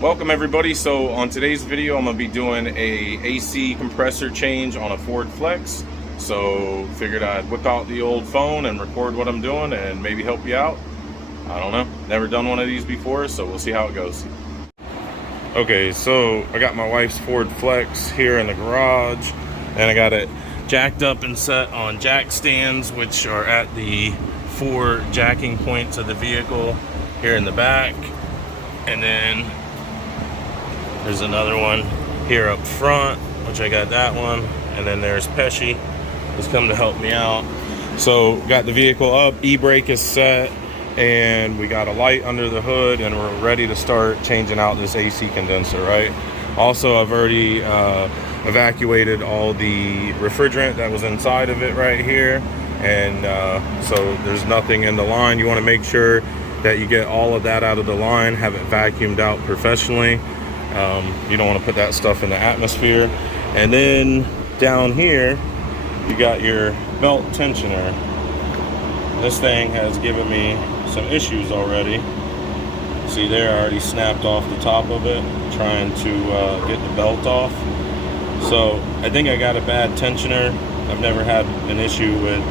Welcome everybody. So on today's video I'm going to be doing a AC compressor change on a Ford Flex. So figured I'd whip out the old phone and record what I'm doing and maybe help you out. I don't know, never done one of these before, so we'll see how it goes. Okay, so I got my wife's Ford Flex here in the garage and I got it jacked up and set on jack stands, which are at the 4 jacking points of the vehicle here in the back. And then there's another one here up front, which I got that one. And then there's Pesci, who's come to help me out. So got the vehicle up, e-brake is set, and we got a light under the hood, and we're ready to start changing out this AC condenser, right? Also, I've already evacuated all the refrigerant that was inside of it right here. And so there's nothing in the line. You want to make sure that you get all of that out of the line, have it vacuumed out professionally. You don't want to put that stuff in the atmosphere. And then down here you got your belt tensioner. This thing has given me some issues already. See there, I already snapped off the top of it trying to get the belt off. So I think I got a bad tensioner. I've never had an issue with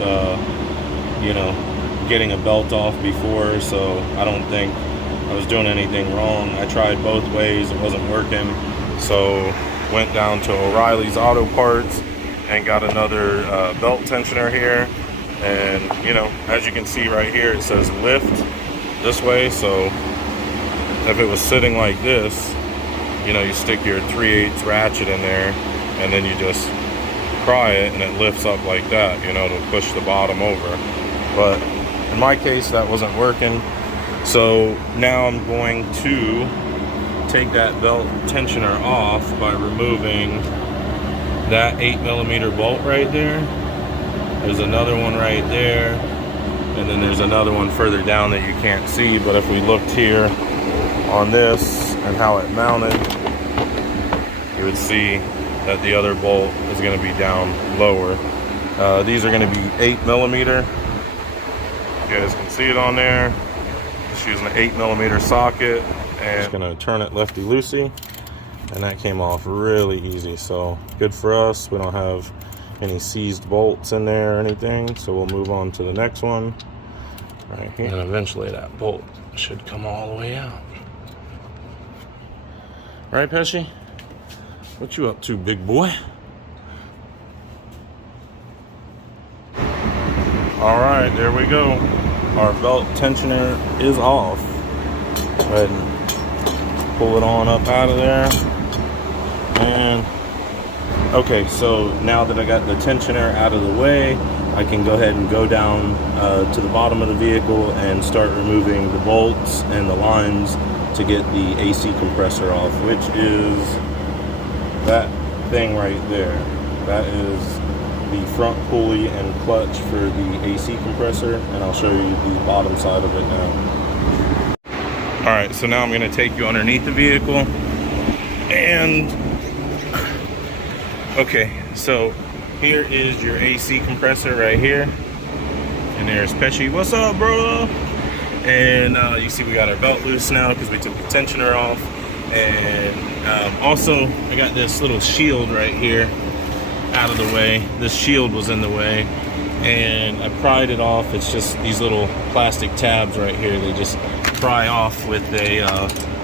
getting a belt off before, so I don't think I was doing anything wrong. I tried both ways, it wasn't working, so went down to O'Reilly's Auto Parts and got another belt tensioner here. And as you can see right here, it says lift this way, so if it was sitting like this, you stick your 3/8 ratchet in there and then you just pry it and it lifts up like that, to push the bottom over. But in my case that wasn't working. So now I'm going to take that belt tensioner off by removing that 8mm bolt right there. There's another one right there, and then there's another one further down that you can't see, but if we looked here on this and how it mounted, you would see that the other bolt is going to be down lower. These are going to be 8mm. You guys can see it on there. Just using an 8mm socket, and just gonna turn it lefty-loosey, and that came off really easy. So good for us. We don't have any seized bolts in there or anything. So we'll move on to the next one right here, and eventually that bolt should come all the way out. Right, Pesci? What you up to, big boy? All right, there we go. Our belt tensioner is off. Go ahead and pull it on up out of there. And okay, so now that I got the tensioner out of the way, I can go ahead and go down to the bottom of the vehicle and start removing the bolts and the lines to get the AC compressor off, which is that thing right there. That is the front pulley and clutch for the AC compressor, and I'll show you the bottom side of it now. Alright, so now I'm going to take you underneath the vehicle, and okay, so here is your AC compressor right here, and there's Pesci. What's up, bro? And you see we got our belt loose now because we took the tensioner off. And also I got this little shield right here out of the way. This shield was in the way, and I pried it off. It's just these little plastic tabs right here. They just pry off with a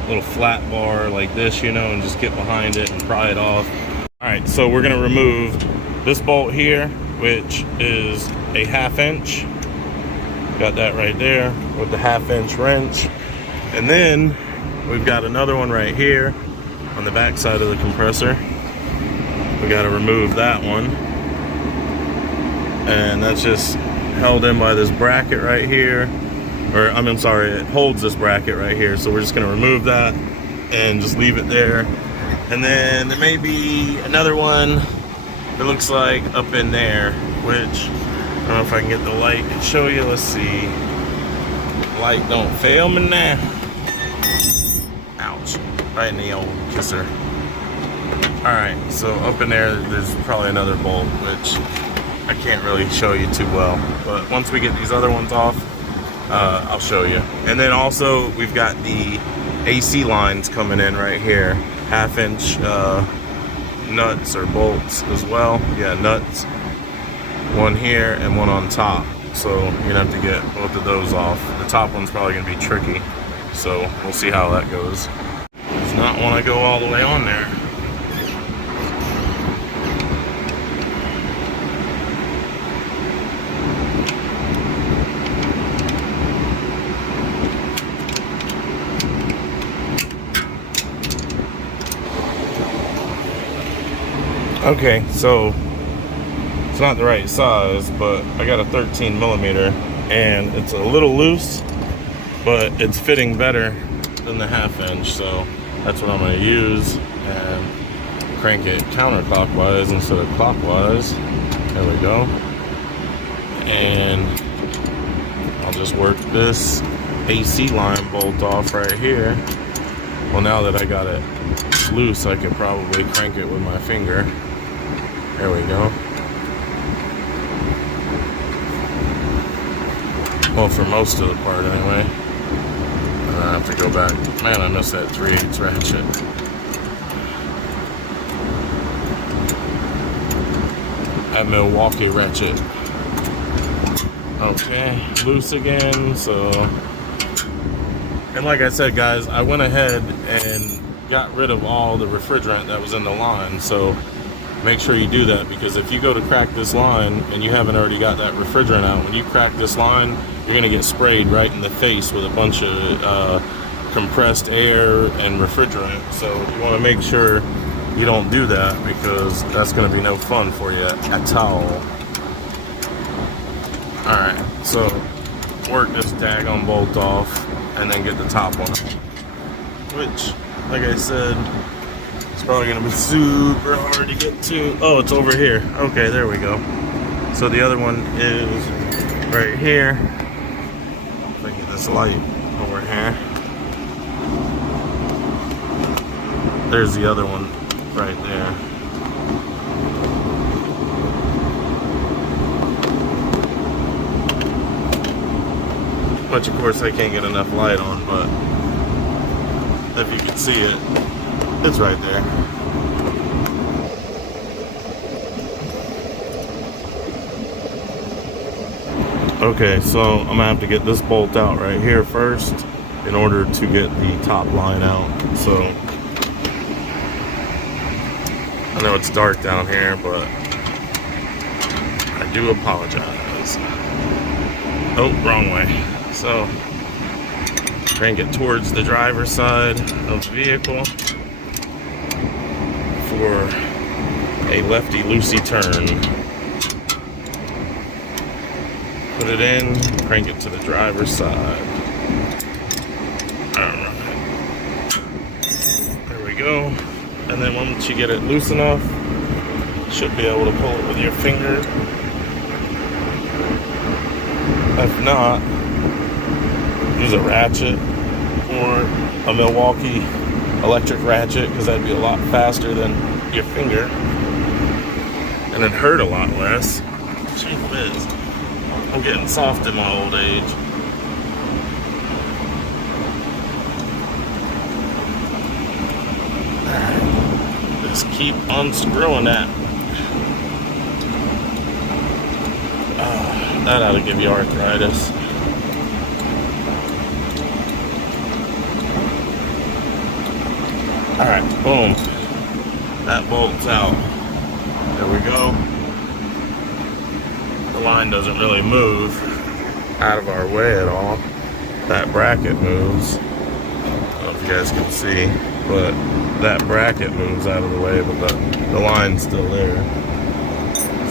little flat bar like this, and just get behind it and pry it off. All right, so we're gonna remove this bolt here, which is a 1/2 inch. Got that right there with the 1/2 inch wrench. And then we've got another one right here on the back side of the compressor. We got to remove that one, and that's just held in by this bracket right here, or I'm sorry, it holds this bracket right here. So we're just going to remove that and just leave it there. And then there may be another one that looks like up in there, which I don't know if I can get the light and show you. Let's see. Light don't fail me now. Ouch, right in the old kisser. Alright, so up in there, there's probably another bolt, which I can't really show you too well. But once we get these other ones off, I'll show you. And then also, we've got the AC lines coming in right here, 1/2 inch nuts or bolts as well. Yeah, nuts, one here and one on top, so you're gonna have to get both of those off. The top one's probably gonna be tricky, so we'll see how that goes. Does not want to go all the way on there. Okay, so it's not the right size, but I got a 13 millimeter and it's a little loose, but it's fitting better than the 1/2 inch, so that's what I'm going to use, and crank it counterclockwise instead of clockwise. There we go. And I'll just work this AC line bolt off right here. Well, now that I got it loose, I could probably crank it with my finger. There we go. Well, for most of the part anyway. And I have to go back. Man, I missed that 3/8 ratchet. That Milwaukee ratchet. Okay, loose again, so. And like I said, guys, I went ahead and got rid of all the refrigerant that was in the line, so make sure you do that, because if you go to crack this line and you haven't already got that refrigerant out, when you crack this line, you're going to get sprayed right in the face with a bunch of compressed air and refrigerant. So you want to make sure you don't do that, because that's going to be no fun for you at all. Alright, so work this daggone bolt off and then get the top one, which, like I said, it's probably gonna be super hard to get to. Oh, it's over here. Okay, there we go. So the other one is right here. If I get this light over here. There's the other one right there. Which of course I can't get enough light on, but if you can see it, it's right there. Okay, so I'm gonna have to get this bolt out right here first in order to get the top line out. So I know it's dark down here, but I do apologize. Oh, wrong way. So crank it towards the driver's side of the vehicle for a lefty-loosey turn. Put it in, crank it to the driver's side. Alright. There we go. And then once you get it loose enough, you should be able to pull it with your finger. If not, use a ratchet or a Milwaukee electric ratchet, because that'd be a lot faster than your finger and it'd hurt a lot less. Gee whiz, I'm getting soft in my old age. Alright, just keep unscrewing that. That ought to give you arthritis. Alright, boom. That bolt's out. There we go. The line doesn't really move out of our way at all. That bracket moves. I don't know if you guys can see, but that bracket moves out of the way, but the line's still there.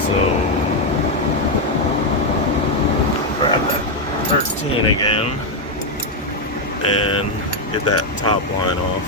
So grab that 13 again and get that top line off.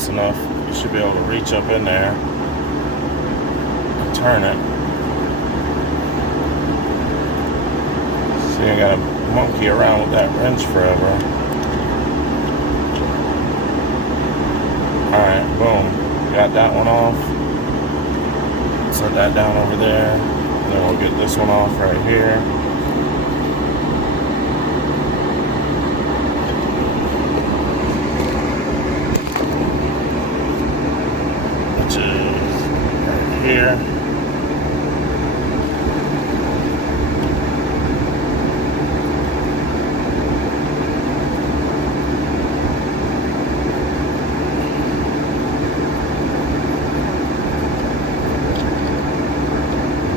loose enough, you should be able to reach up in there and turn it. So you gotta monkey around with that wrench forever. Alright, boom. Got that one off. Set that down over there. And then we'll get this one off right here. Which is right here.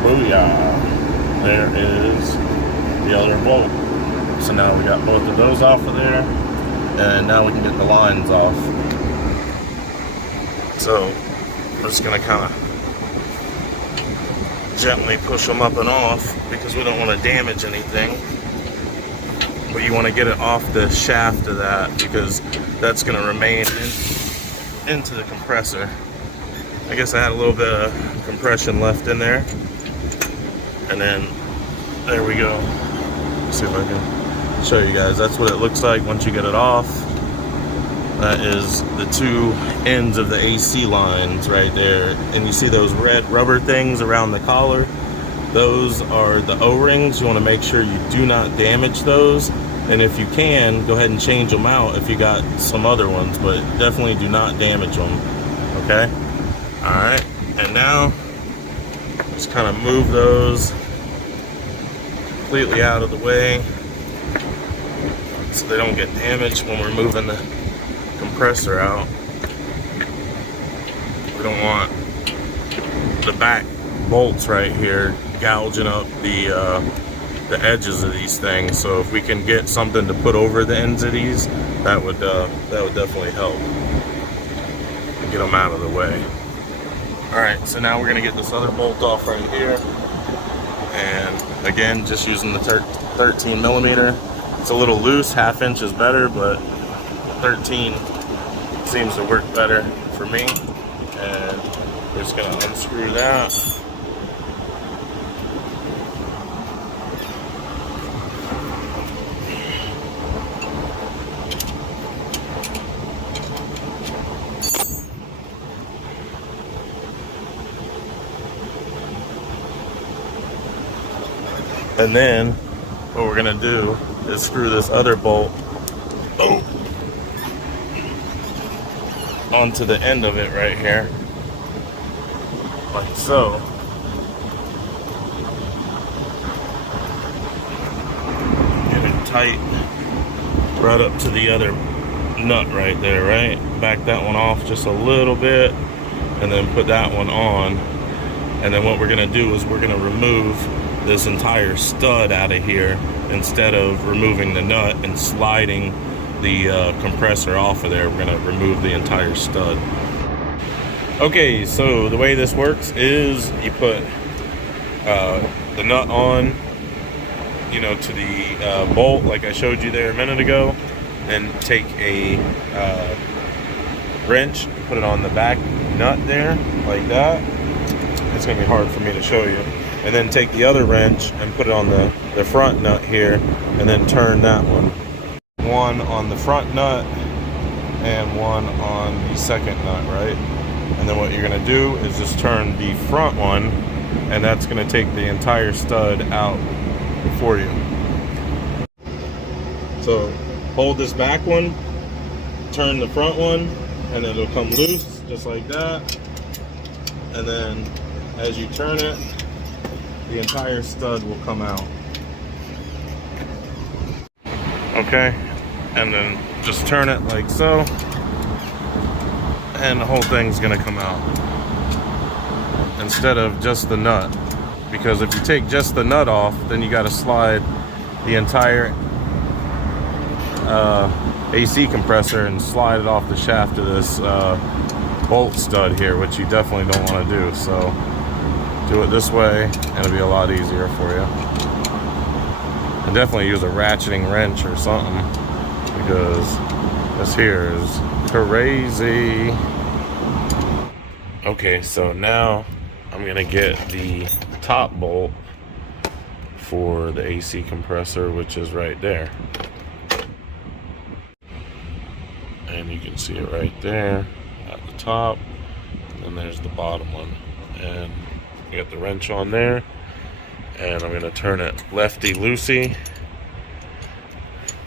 Booyah. There is the other bolt. So now we got both of those off of there, and now we can get the lines off. So we're just gonna kind of gently push them up and off because we don't want to damage anything. But you want to get it off the shaft of that because that's gonna remain into the compressor. I guess I had a little bit of compression left in there. And then there we go. Let's see if I can show you guys. That's what it looks like once you get it off. That is the two ends of the AC lines right there. And you see those red rubber things around the collar? Those are the O-rings. You want to make sure you do not damage those. And if you can, go ahead and change them out if you got some other ones. But definitely do not damage them. Okay? Alright. And now, just kind of move those completely out of the way so they don't get damaged when we're moving the compressor out. We don't want the back bolts right here gouging up the edges of these things. So if we can get something to put over the ends of these, that would definitely help get them out of the way. Alright, so now we're going to get this other bolt off right here. And again, just using the 13 millimeter. It's a little loose, ½ inch is better, but 13 seems to work better for me. And we're just going to unscrew that. And then what we're gonna do is screw this other bolt onto the end of it right here, like so. Get it tight right up to the other nut right there, right? Back that one off just a little bit and then put that one on. And then what we're gonna do is we're gonna remove this entire stud out of here instead of removing the nut and sliding the compressor off of there. We're gonna remove the entire stud. Okay, so the way this works is you put the nut on, you know, to the bolt like I showed you there a minute ago, and take a wrench, put it on the back nut there like that. It's gonna be hard for me to show you. And then take the other wrench and put it on the front nut here, and then turn that one. One on the front nut and one on the second nut, right? And then what you're gonna do is just turn the front one, and that's gonna take the entire stud out for you. So hold this back one, turn the front one, and it'll come loose just like that. And then as you turn it, the entire stud will come out. Okay, and then just turn it like so, and the whole thing's gonna come out instead of just the nut. Because if you take just the nut off, then you got to slide the entire AC compressor and slide it off the shaft of this bolt stud here, which you definitely don't want to do. So do it this way and it'll be a lot easier for you. And definitely use a ratcheting wrench or something, because this here is crazy. Okay, so now I'm gonna get the top bolt for the AC compressor, which is right there. And you can see it right there at the top. And there's the bottom one. And I got the wrench on there. And I'm gonna turn it lefty-loosey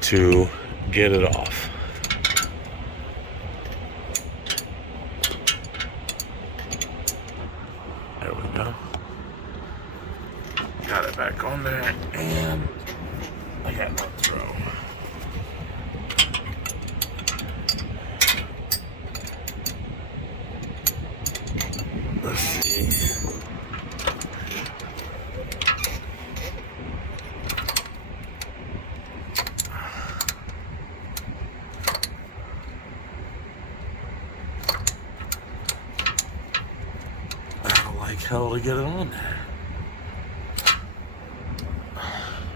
to get it off. There we go. Got it back on there, and I got no throw. Let's see. Like hell to get it on there.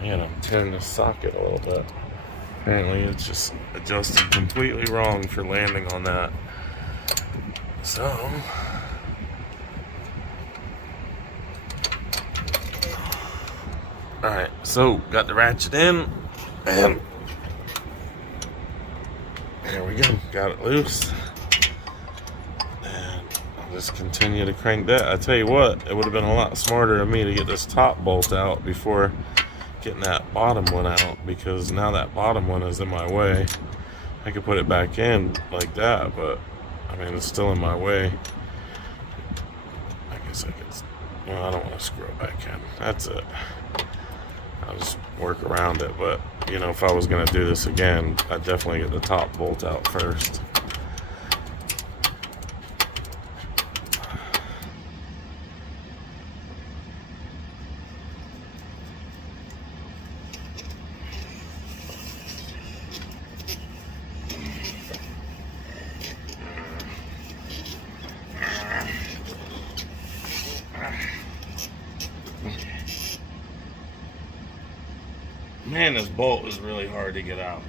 You know, turn the socket a little bit. Apparently it's just adjusted completely wrong for landing on that. So alright, so got the ratchet in, and there we go, got it loose. Just continue to crank that. I tell you what, it would have been a lot smarter of me to get this top bolt out before getting that bottom one out, because now that bottom one is in my way. I could put it back in like that, but I mean, it's still in my way. I guess I could, well, I don't want to screw it back in. That's it. I'll just work around it, but you know, if I was going to do this again, I'd definitely get the top bolt out first. Man, this bolt is really hard to get out.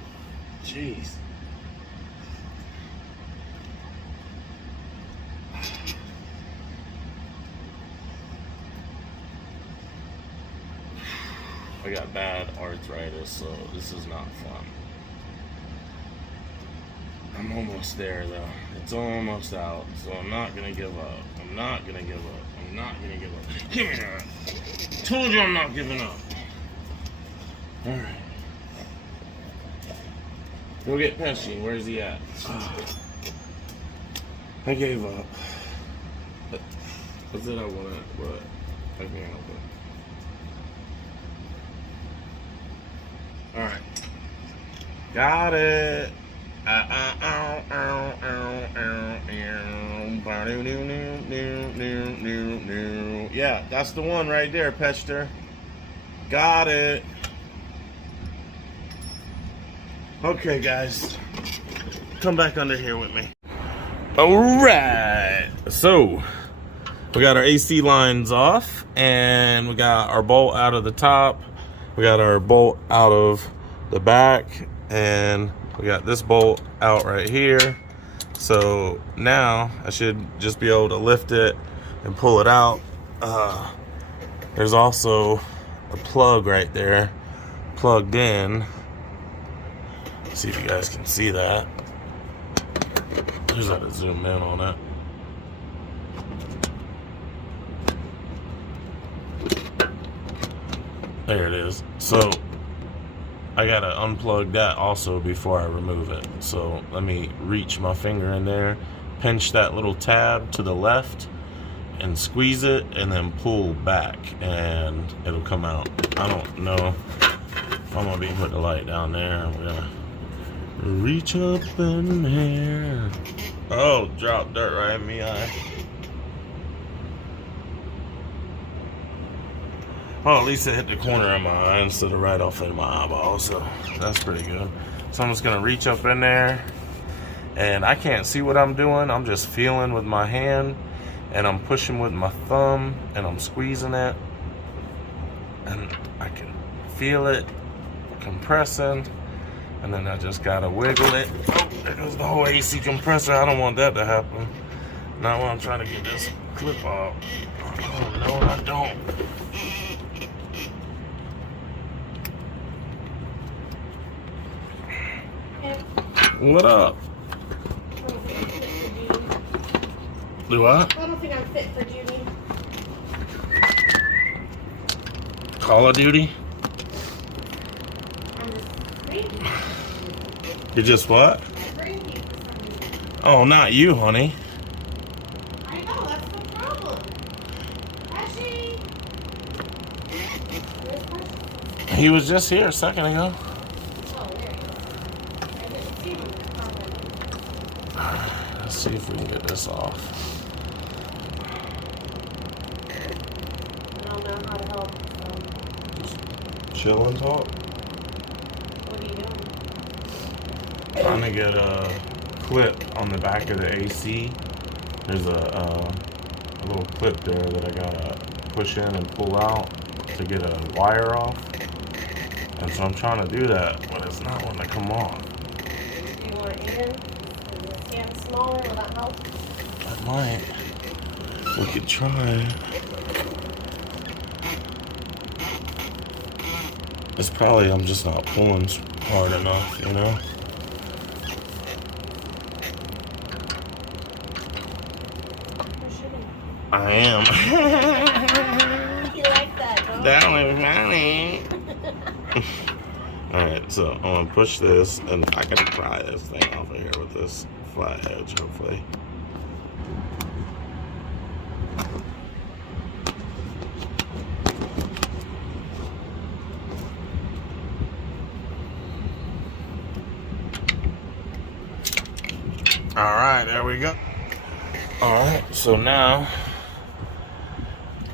Jeez. I got bad arthritis, so this is not fun. I'm almost there, though. It's almost out, so I'm not gonna give up. I'm not gonna give up. I'm not gonna give up. Give me that. Told you I'm not giving up. Alright. Go get Pesci. Where's he at? I gave up. I said I wouldn't, but I can't help it. Alright. Got it. Yeah, that's the one right there, Pester. Got it. Okay, guys, come back under here with me. All right, so we got our AC lines off, and we got our bolt out of the top. We got our bolt out of the back, and we got this bolt out right here. So now I should just be able to lift it and pull it out. There's also a plug right there, plugged in. See if you guys can see that. Just have to zoom in on it. There it is. So I gotta unplug that also before I remove it. So let me reach my finger in there, pinch that little tab to the left, and squeeze it, and then pull back, and it'll come out. I don't know if I'm gonna be putting the light down there. I'm gonna reach up in here. Oh, drop dirt right in me eye. Oh, at least it hit the corner of my eye instead of right off in my eyeball, so that's pretty good. So I'm just gonna reach up in there, and I can't see what I'm doing. I'm just feeling with my hand, and I'm pushing with my thumb, and I'm squeezing it, and I can feel it compressing. And then I just gotta wiggle it. Oh, there goes the whole AC compressor. I don't want that to happen. Not while I'm trying to get this clip off. Oh, no, I don't. What up? Do what? I don't think I'm fit for duty. Call of Duty? I'm just crazy. You just what? Crazy for some reason. Oh, not you, honey. I know, that's the problem. Actually, where's Precious? He was just here a second ago. Oh, there he is. I didn't see him. Let's see if we can get this off. I don't know how to help, so Chill and talk. what are you doing? Trying to get a clip on the back of the AC. There's a little clip there that I gotta push in and pull out to get a wire off. And so I'm trying to do that, but it's not wanting to come off. Do you want it even? Is the stamp smaller? Will that help? That might. We could try. It's probably I'm just not pulling hard enough, you know? I am. You like that, don't That was funny. Alright, so I'm gonna push this, and I can pry this thing off of here with this flat edge, hopefully. Alright, there we go. Alright, so now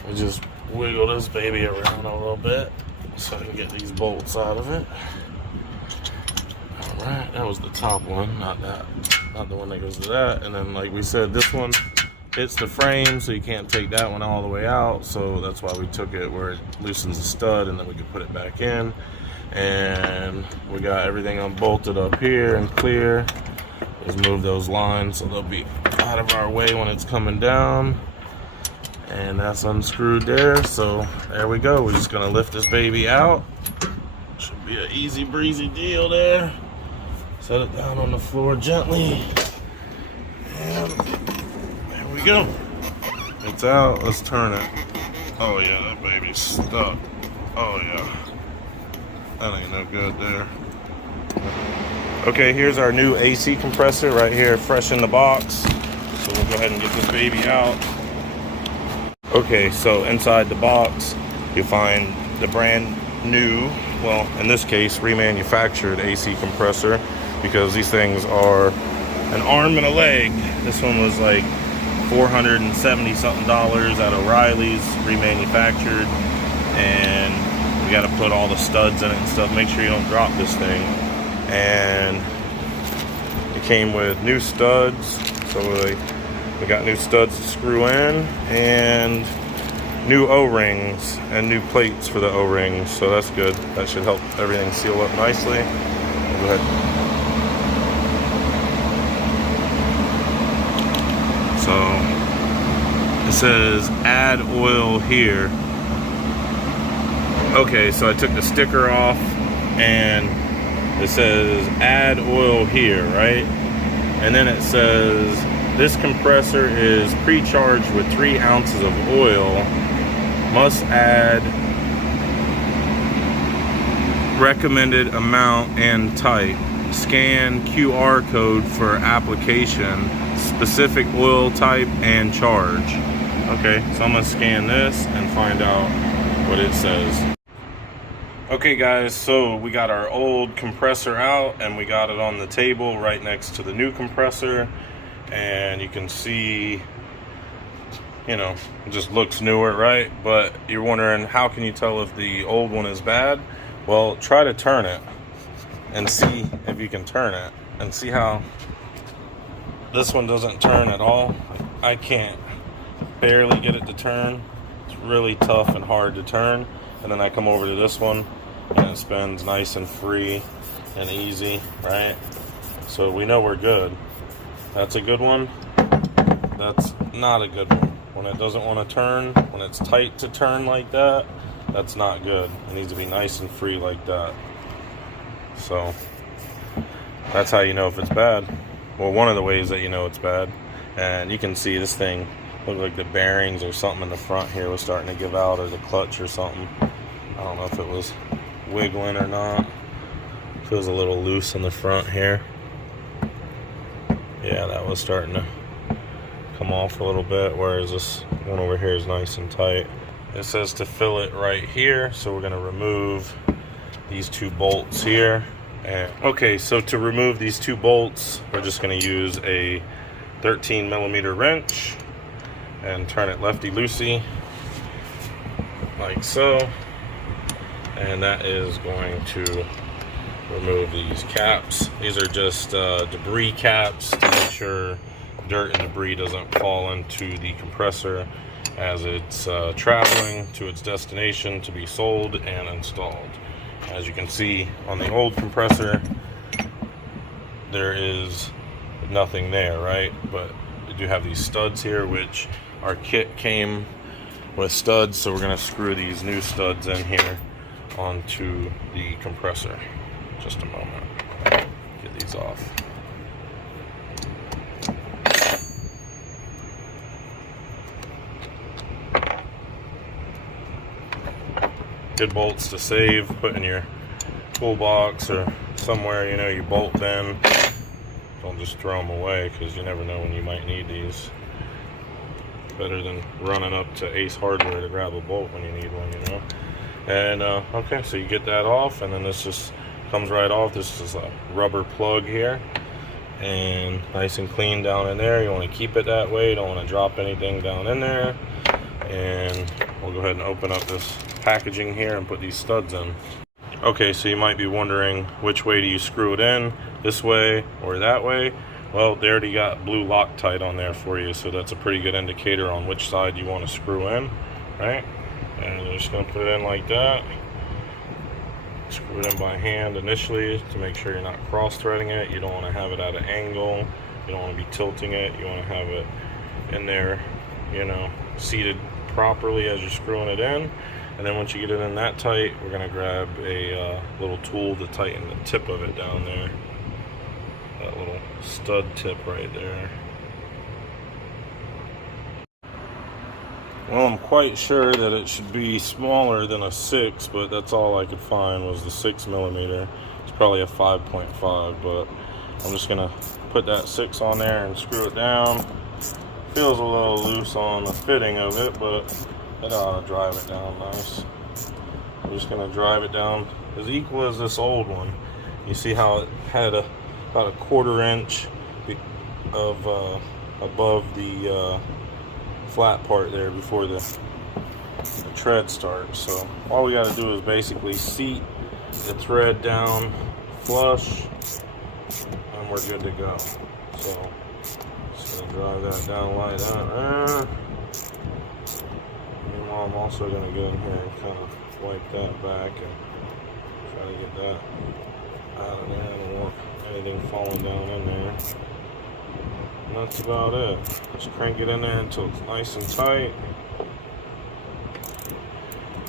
we just wiggle this baby around a little bit so I can get these bolts out of it. Alright, that was the top one, not the one that goes to that. And then, like we said, this one hits the frame, so you can't take that one all the way out. So that's why we took it where it loosens the stud, and then we could put it back in. And we got everything unbolted up here and clear. Just move those lines so they'll be out of our way when it's coming down. And that's unscrewed there, so there we go. We're just gonna lift this baby out. Should be an easy breezy deal there. Set it down on the floor gently. And there we go. It's out, let's turn it. Oh yeah, that baby's stuck. Oh yeah. That ain't no good there. Okay, here's our new AC compressor right here, fresh in the box. So we'll go ahead and get this baby out. Okay, so inside the box, you'll find the brand new, well, in this case, remanufactured AC compressor, because these things are an arm and a leg. This one was like $470 something at O'Reilly's, remanufactured, and we got to put all the studs in it and stuff. Make sure you don't drop this thing. And it came with new studs, so we got new studs to screw in, and new O-rings and new plates for the O-rings, so that's good. That should help everything seal up nicely. Go ahead. So it says add oil here. Okay, so I took the sticker off, and it says add oil here, right? And then it says this compressor is pre-charged with 3 ounces of oil. Must add recommended amount and type. Scan QR code for application, specific oil type and charge. Okay, so I'm gonna scan this and find out what it says. Okay guys, so we got our old compressor out and we got it on the table right next to the new compressor, and you can see, you know, it just looks newer, right? But you're wondering, how can you tell if the old one is bad? Well, try to turn it and see if you can turn it, and see how this one doesn't turn at all. I can't barely get it to turn. It's really tough and hard to turn. And then I come over to this one and it spins nice and free and easy, right? So we know we're good. That's a good one. That's not a good one. When it doesn't want to turn, when it's tight to turn like that, that's not good. It needs to be nice and free like that. So that's how you know if it's bad. Well, one of the ways that you know it's bad. And you can see this thing looked like the bearings or something in the front here was starting to give out, or the clutch or something. I don't know if it was wiggling or not. Feels a little loose in the front here. Yeah, that was starting to come off a little bit, whereas this one over here is nice and tight. It says to fill it right here, so we're going to remove these 2 bolts here. And okay, so to remove these 2 bolts, we're just going to use a 13mm wrench and turn it lefty-loosey like so, and that is going to remove these caps. These are just debris caps to make sure dirt and debris doesn't fall into the compressor as it's traveling to its destination to be sold and installed. As you can see on the old compressor, there is nothing there, right? But we do have these studs here, which our kit came with studs, so we're going to screw these new studs in here onto the compressor. Just a moment. Get these off. Good bolts to save, put in your toolbox or somewhere, you know, you bolt bin. Don't just throw them away, because you never know when you might need these. Better than running up to Ace Hardware to grab a bolt when you need one, you know. And okay, so you get that off, and then this just comes right off. This is a rubber plug here, and nice and clean down in there. You want to keep it that way, you don't want to drop anything down in there. And we'll go ahead and open up this packaging here and put these studs in. Okay, so you might be wondering, which way do you screw it in, this way or that way? Well, they already got blue Loctite on there for you, so that's a pretty good indicator on which side you want to screw in, right? And you're just going to put it in like that. Screw it in by hand initially to make sure you're not cross-threading it. You don't want to have it at an angle. You don't want to be tilting it. You want to have it in there, you know, seated properly as you're screwing it in. And then once you get it in that tight, we're going to grab a little tool to tighten the tip of it down there. That little stud tip right there. Well, I'm quite sure that it should be smaller than a 6, but that's all I could find was the 6mm. It's probably a 5.5, but I'm just going to put that 6 on there and screw it down. Feels a little loose on the fitting of it, but it ought to drive it down nice. I'm just going to drive it down as equal as this old one. You see how it had about a 1/4 inch of above the flat part there before the tread starts. So all we got to do is basically seat the thread down flush, and we're good to go. So just gonna drive that down like that there. Meanwhile, I'm also gonna get in here and kind of wipe that back and try to get that out of there. I don't want anything falling down in there. And that's about it. Just crank it in there until it's nice and tight.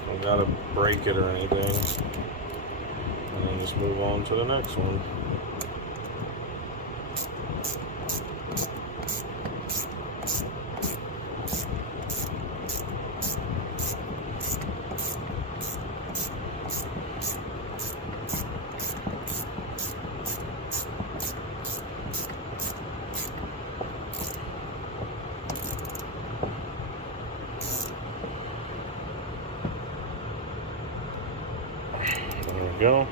Don't gotta break it or anything. And then just move on to the next one. Go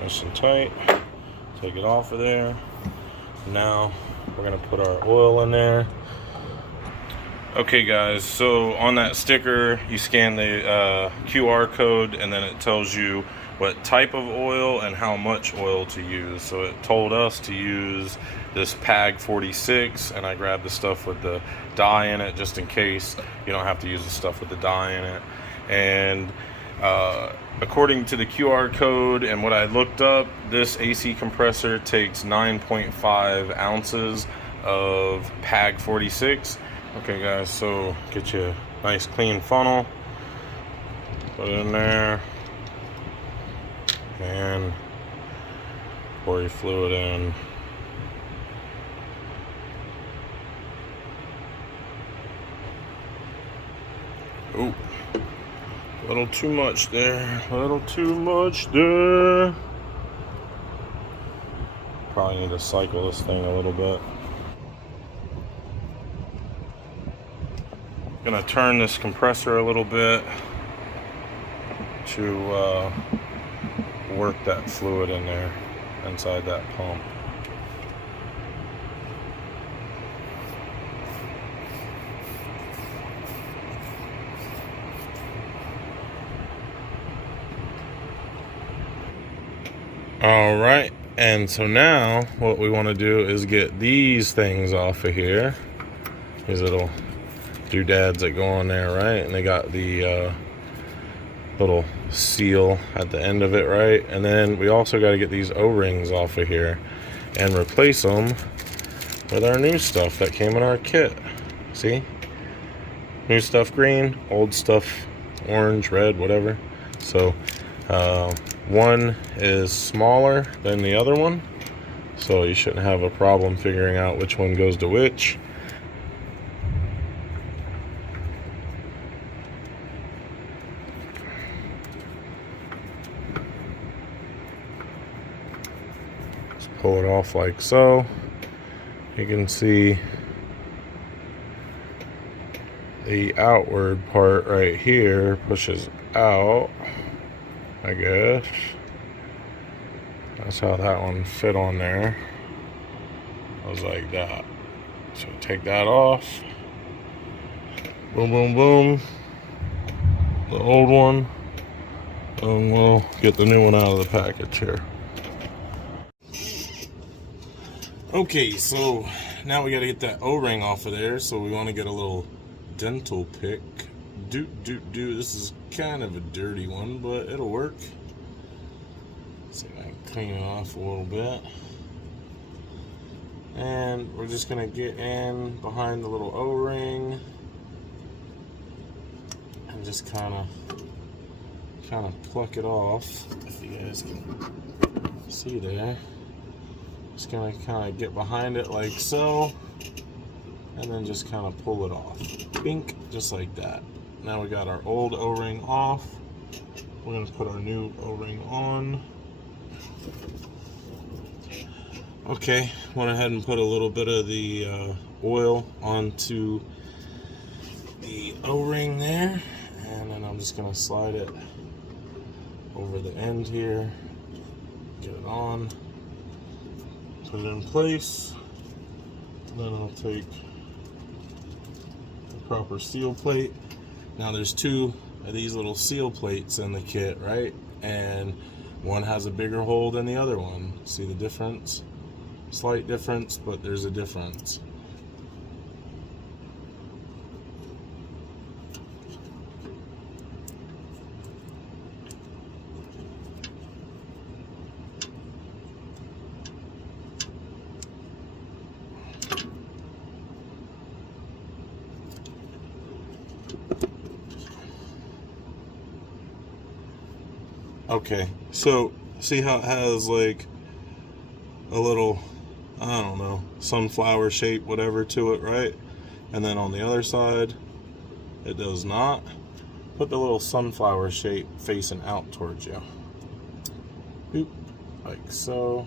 nice and tight. Take it off of there. Now we're gonna put our oil in there. Okay guys, so on that sticker you scan the QR code, and then it tells you what type of oil and how much oil to use. So it told us to use this PAG 46, and I grabbed the stuff with the dye in it just in case you don't have to use the stuff with the dye in it. And according to the QR code and what I looked up, this AC compressor takes 9.5 ounces of PAG 46. Okay guys, so get you a nice clean funnel, put it in there, and pour your fluid in. Oh, a little too much there, a little too much there. Probably need to cycle this thing a little bit. Gonna turn this compressor a little bit to work that fluid in there inside that pump. All right, and so now what we want to do is get these things off of here. These little doodads that go on there, right? And they got the little seal at the end of it, right? And then we also got to get these O-rings off of here and replace them with our new stuff that came in our kit. See? New stuff green, old stuff orange, red, whatever. So one is smaller than the other one, so you shouldn't have a problem figuring out which one goes to which. Just pull it off like so. You can see the outward part right here pushes out, I guess. That's how that one fit on there. It was like that. So take that off. Boom, boom, boom. The old one. And we'll get the new one out of the package here. Okay, so now we got to get that O-ring off of there. So we want to get a little dental pick. This is kind of a dirty one, but it'll work. See if I can clean it off a little bit. And we're just gonna get in behind the little O-ring and just kind of pluck it off. If you guys can see there, just gonna kind of get behind it like so, and then just kind of pull it off. Bink, just like that. Now we got our old O-ring off. We're gonna put our new O-ring on. Okay, went ahead and put a little bit of the oil onto the O-ring there, and then I'm just gonna slide it over the end here, get it on, put it in place. Then I'll take the proper seal plate. Now there's two of these little seal plates in the kit, right? And one has a bigger hole than the other one. See the difference? Slight difference, but there's a difference. Okay, so see how it has like a little, I don't know, sunflower shape, whatever to it, right? And then on the other side, it does not. Put the little sunflower shape facing out towards you. Boop, like so.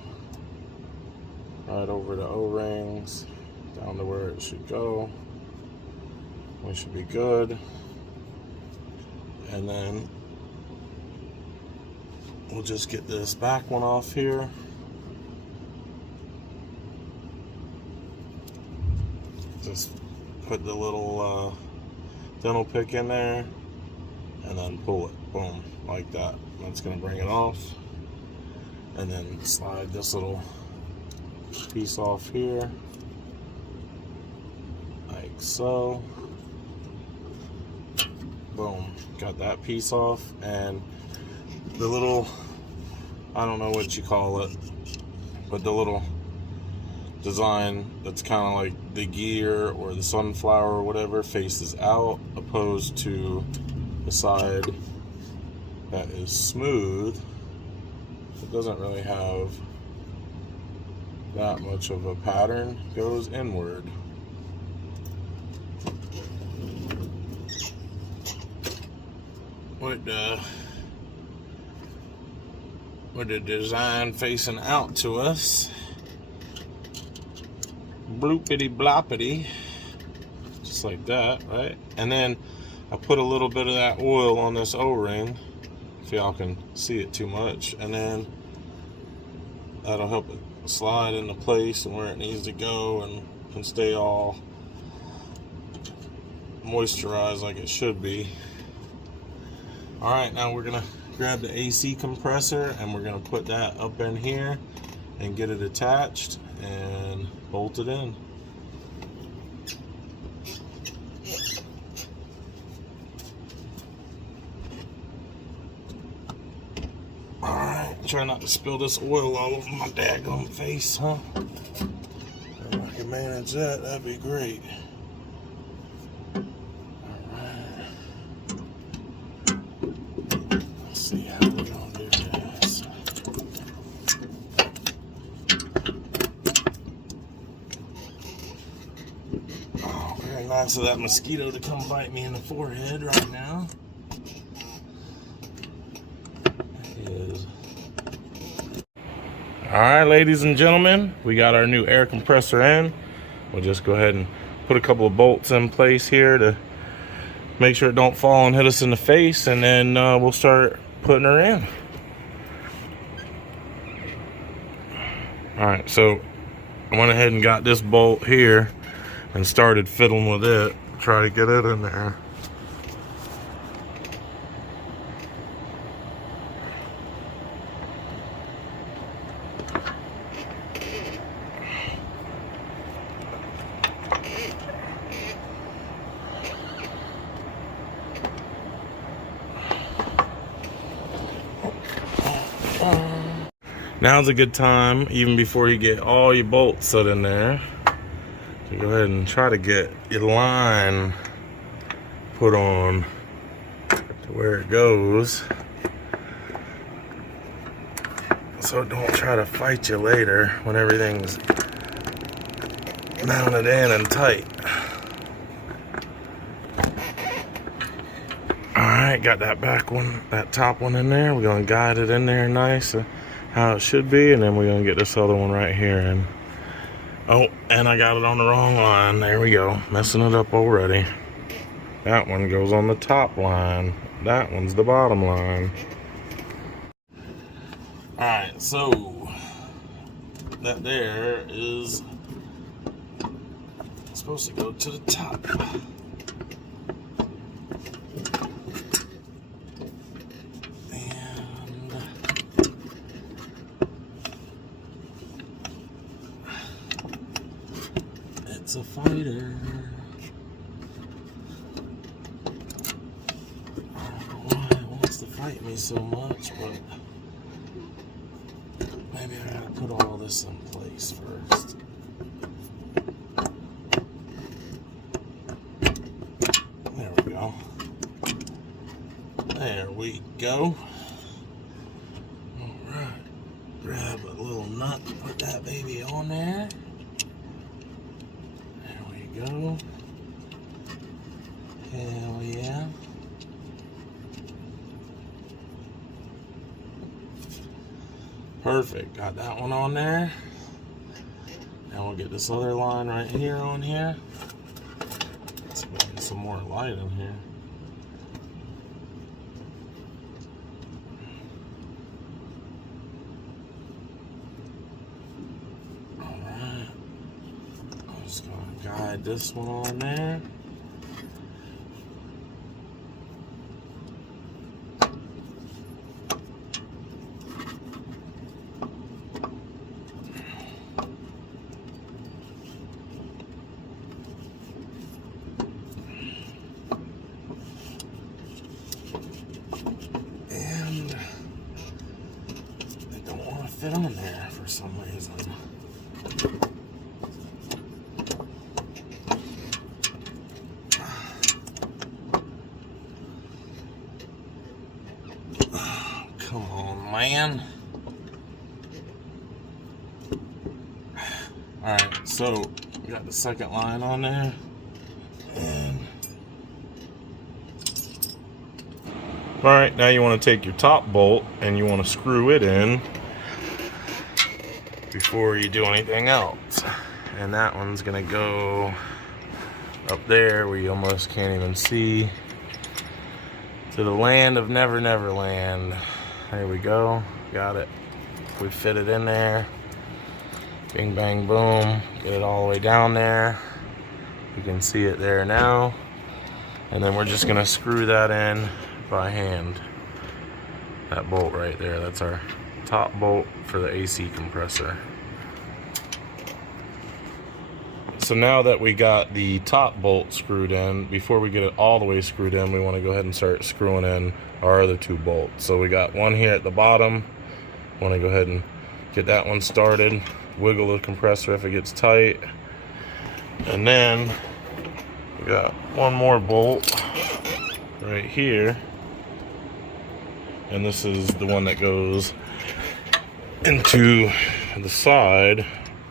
Right over the O-rings, down to where it should go. We should be good. And then we'll just get this back one off here. Just put the little dental pick in there and then pull it, boom, like that. That's gonna bring it off. And then slide this little piece off here, like so. Boom, got that piece off. And the little, I don't know what you call it, but the little design that's kind of like the gear or the sunflower or whatever faces out, opposed to the side that is smooth. It doesn't really have that much of a pattern, goes inward. With the design facing out to us, bloopity bloppity, just like that, right? And then I put a little bit of that oil on this O-ring, if y'all can see it too much, and then that'll help it slide into place and where it needs to go, and stay all moisturized like it should be. All right, now we're gonna grab the AC compressor and we're gonna put that up in here and get it attached and bolt it in. All right, try not to spill this oil all over my daggone face, huh? If I can manage that, that'd be great. See how we're gonna do this. Oh, very nice of that mosquito to come bite me in the forehead right now. Alright, ladies and gentlemen, we got our new air compressor in. We'll just go ahead and put a couple of bolts in place here to make sure it don't fall and hit us in the face, and then we'll start putting her in. Alright, so I went ahead and got this bolt here and started fiddling with it, try to get it in there. Now's a good time, even before you get all your bolts set in there, to go ahead and try to get your line put on to where it goes, so it don't try to fight you later when everything's mounted in and tight. Alright, got that back one, that top one in there. We're gonna guide it in there nice, how it should be, and then we're gonna get this other one right here in. Oh, and I got it on the wrong line. There we go, messing it up already. That one goes on the top line, that one's the bottom line. Alright, so that there is supposed to go to the top. It's a fighter. I don't know why it wants to fight me so much, but maybe I gotta put all this in place first. There we go. There we go. Alright. Grab a little nut and put that baby on there. Go. Hell yeah. Perfect. Got that one on there. Now we'll get this other line right here on here. Let's get some more light in here. Just gonna guide this one on there. And they don't want to fit on there for some reason. Come on, man. Alright, so we got the second line on there. And alright, now you want to take your top bolt and you want to screw it in before you do anything else. And that one's gonna go up there where you almost can't even see, to the land of Never Never Land. There we go, got it. We fit it in there. Bing bang boom, get it all the way down there. You can see it there now. And then we're just gonna screw that in by hand. That bolt right there, that's our top bolt for the AC compressor. So now that we got the top bolt screwed in, before we get it all the way screwed in, we want to go ahead and start screwing in our other two bolts. So we got one here at the bottom. Want to go ahead and get that one started. Wiggle the compressor if it gets tight. And then we got one more bolt right here. And this is the one that goes into the side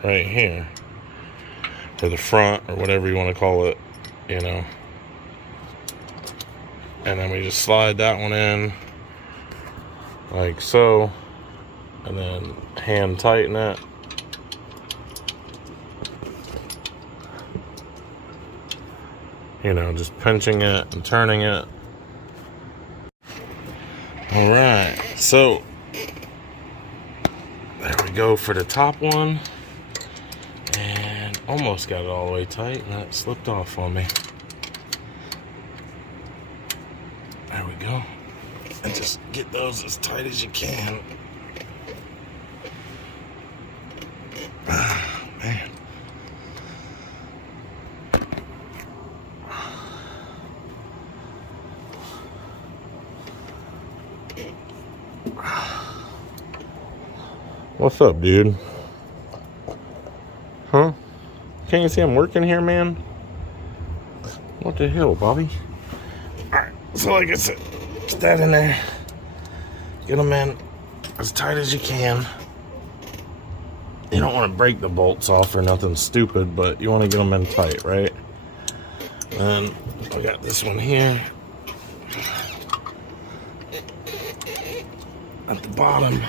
right here. Or the front, or whatever you want to call it, you know. And then we just slide that one in like so, and then hand tighten it. You know, just pinching it and turning it. All right, so there we go for the top one. Almost got it all the way tight, and that slipped off on me. There we go. And just get those as tight as you can. Ah, man. What's up, dude? Huh? Can't you see I'm working here, man? What the hell, Bobby? Alright, so like I said, get that in there. Get them in as tight as you can. You don't want to break the bolts off or nothing stupid, but you want to get them in tight, right? And I got this one here. At the bottom.